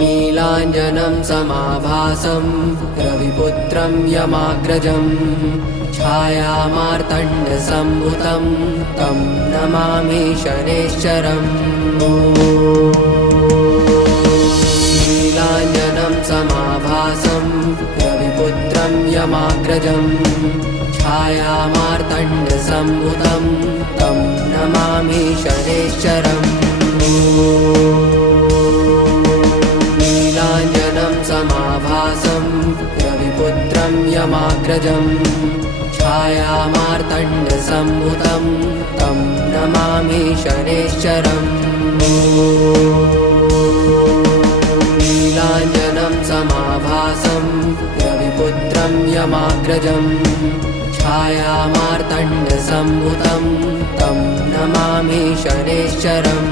नीलाञ्जनं समाभासं रविपुत्रं यमाग्रजं छायामार्तण्डसम्भुतं तं नमामि शनैश्चरम्। नीलाञ्जनं समाभासं रविपुत्रं यमाग्रजं छायामार्तण्डसम्भुतं तं नमामि शनैश्चरम्। नीलाञ्जनं समाभासं रविपुत्रं यमाग्रजं छायामार्तण्डसम्भुतं तं नमामि शनैश्चरम्। नीलाञ्जनं समाभासं रविपुत्रं यमाग्रजं छायामार्तण्डसम्भुतं तं नमामि शनैश्चरम्।